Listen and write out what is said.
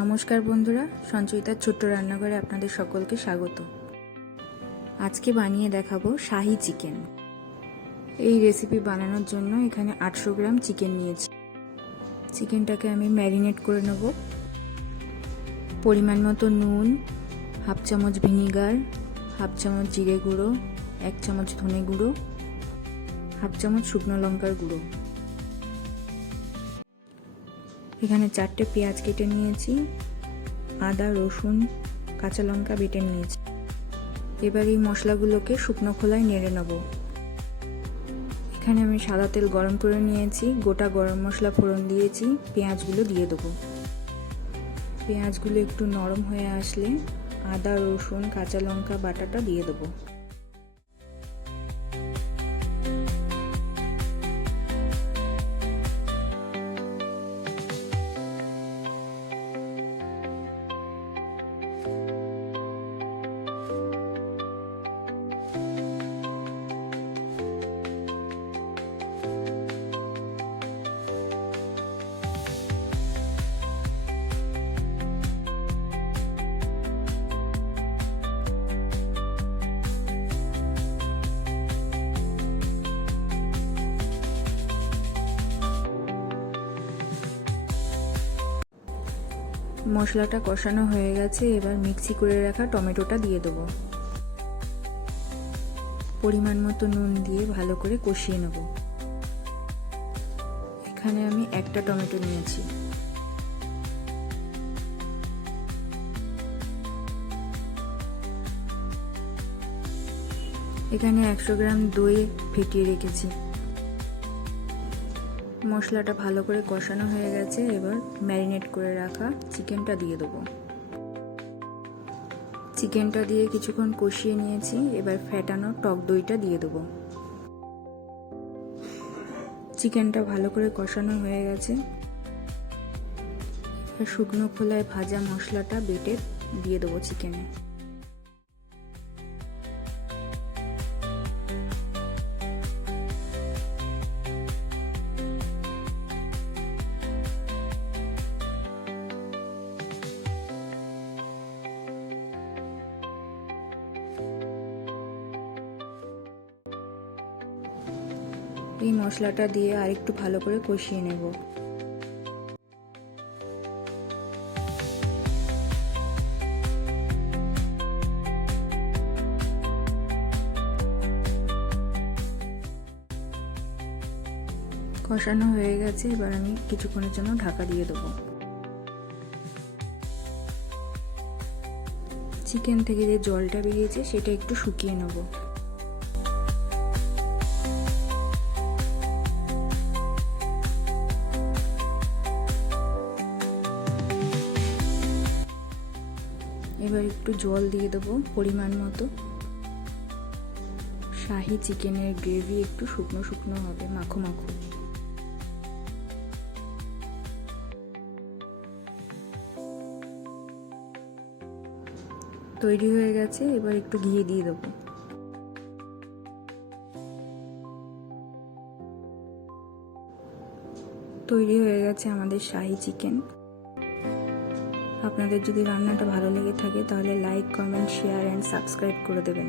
নমস্কার বন্ধুরা, সঞ্চয়িতার ছোট্ট রান্নাঘরে আপনাদের সকলকে স্বাগত। আজকে বানিয়ে দেখাবো শাহি চিকেন। এই রেসিপি বানানোর জন্য এখানে 800 গ্রাম চিকেন নিয়েছি। চিকেনটাকে আমি ম্যারিনেট করে নেব। পরিমাণ মতো নুন, হাফ চামচ ভিনিগার, হাফ চামচ জিরে গুঁড়ো, 1 চামচ ধনে গুঁড়ো, হাফ চামচ শুকনো লঙ্কার গুঁড়ো। এখানে 4টে পেঁয়াজ কেটে নিয়েছি, আদা, রসুন, কাঁচা লঙ্কা বেটে নিয়েছি। এবার এই মশলাগুলোকে শুকনো খোলায় নেড়ে নেব। এখানে আমি সাদা তেল গরম করে নিয়েছি, গোটা গরম মশলা ফোড়ন দিয়েছি, পেঁয়াজগুলো দিয়ে দেবো। পেঁয়াজগুলো একটু নরম হয়ে আসলে আদা, রসুন, কাঁচা লঙ্কা বাটাটা দিয়ে দেবো। মশলাটা কষানো হয়ে গেছে, এবার মিক্সি করে রাখা টমেটোটা দিয়ে দেবো। পরিমাণ মতো নুন দিয়ে ভালো করে কষিয়ে নেব। এখানে আমি একটা টমেটো নিয়েছি। এখানে 100 গ্রাম দই ফেটিয়ে রেখেছি। মশলাটা ভালো করে কষানো হয়ে গেছে, এবার ম্যারিনেট করে রাখা চিকেনটা দিয়ে দেবো। চিকেনটা দিয়ে কিছুক্ষণ কষিয়ে নিয়েছি, এবার ফেটানো টক দইটা দিয়ে দেবো। চিকেনটা ভালো করে কষানো হয়ে গেছে, এবার শুকনো খোলায় ভাজা মশলাটা বেটে দিয়ে দেবো চিকেনে। এই মশলাটা দিয়ে আরেকটু ভালো করে কষিয়ে নেব। কষানো হয়ে গেছে, এবার আমি কিছুক্ষণের জন্য ঢাকা দিয়ে দেবো। চিকেন থেকে যে জলটা বেরিয়েছে সেটা একটু শুকিয়ে নেব। এবার একটু জল দিয়ে দেবো পরিমাণ মতো। শাহি চিকেনের গ্রেভি একটু শুকনো শুকনো হবে, মাখো মাখো। তৈরি হয়ে গেছে, এবার একটু ঘি দিয়ে দেবো। তৈরি হয়ে গেছে আমাদের শাহি চিকেন। আপনাদের যদি রান্নাটা ভালো লেগে থাকে তাহলে like, comment, share and subscribe করে দেবেন।